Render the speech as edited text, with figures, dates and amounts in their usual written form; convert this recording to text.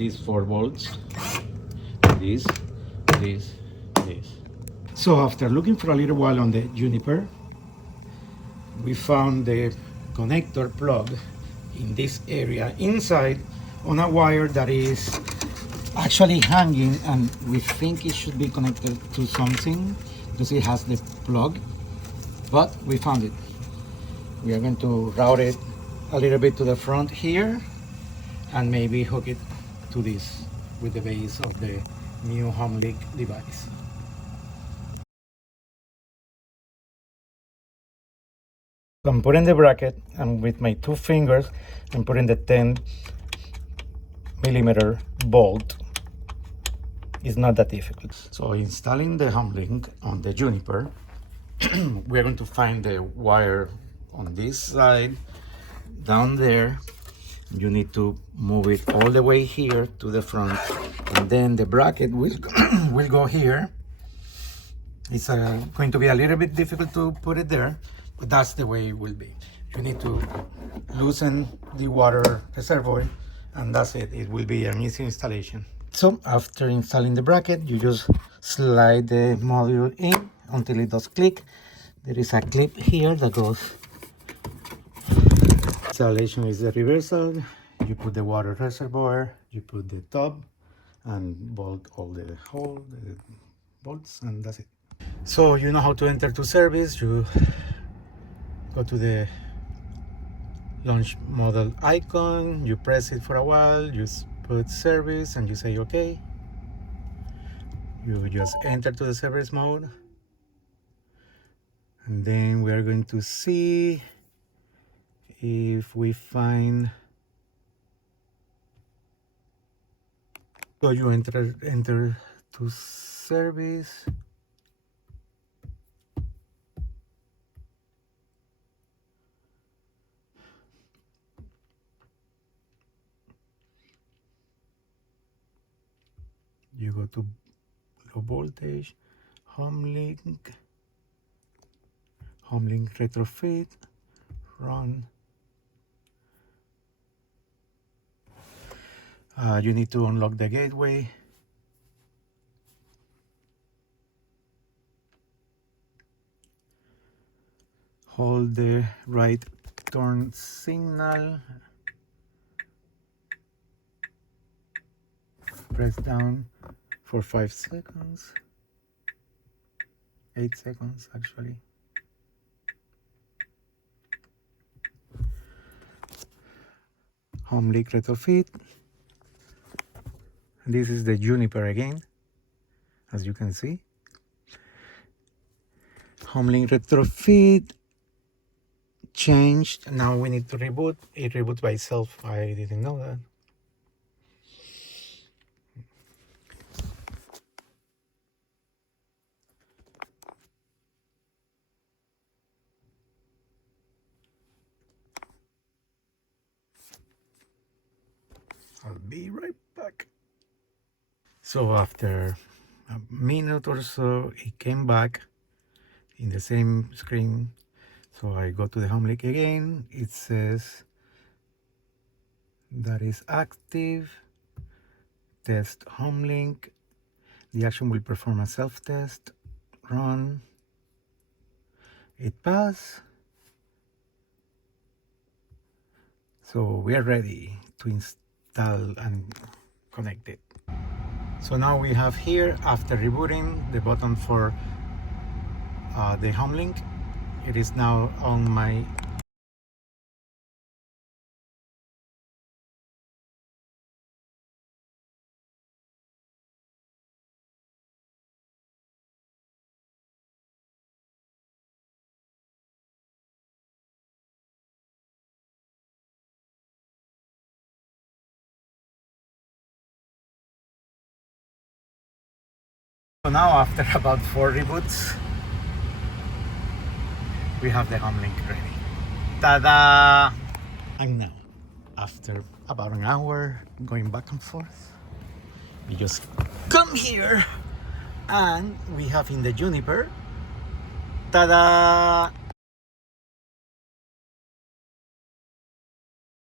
these 4 bolts, this. So after looking for a little while on the Juniper, we found the connector plug in this area inside on a wire that is actually hanging, and we think it should be connected to something because it has the plug, but we found it. We are going to route it a little bit to the front here and maybe hook it to this with the base of the new Homelink device. So I'm putting the bracket, and with my 2 fingers I'm putting the 10mm bolt. It's not that difficult. So installing the Homelink on the Juniper, we're going to find the wire on this side, down there. You need to move it all the way here to the front, and then the bracket will will go here. It's going to be a little bit difficult to put it there, but that's the way it will be. You need to loosen the water reservoir, and that's it. It will be an easy installation. So after installing the bracket, you just slide the module in until it does click. There is a clip here that goes. Installation is the reversal. You put the water reservoir, you put the tub, and bolt all the bolts, and that's it. So you know how to enter to service. You go to the launch model icon, you press it for a while, you put service, and you say okay. You just enter to the service mode, and then we are going to see if we find. So you enter to service. You go to low voltage, Homelink retrofit, run. You need to unlock the gateway. Hold the right turn signal. Press down for 5 seconds. 8 seconds actually. Homelink retrofit. This is the Juniper again, as you can see. Homelink retrofit changed. Now we need to reboot. It reboots by itself. I didn't know that. I'll be right back. So after a minute or so, it came back in the same screen. So I go to the Homelink again. It says that is active. Test Homelink. The action will perform a self-test. Run. It passed. So we are ready to install and connect it. So now we have here, after rebooting, the button for the Homelink. It is now on my So now after about 4 reboots, we have the Homelink ready. Ta-da! And now, after about an hour going back and forth, we just come here and we have in the Juniper, ta-da!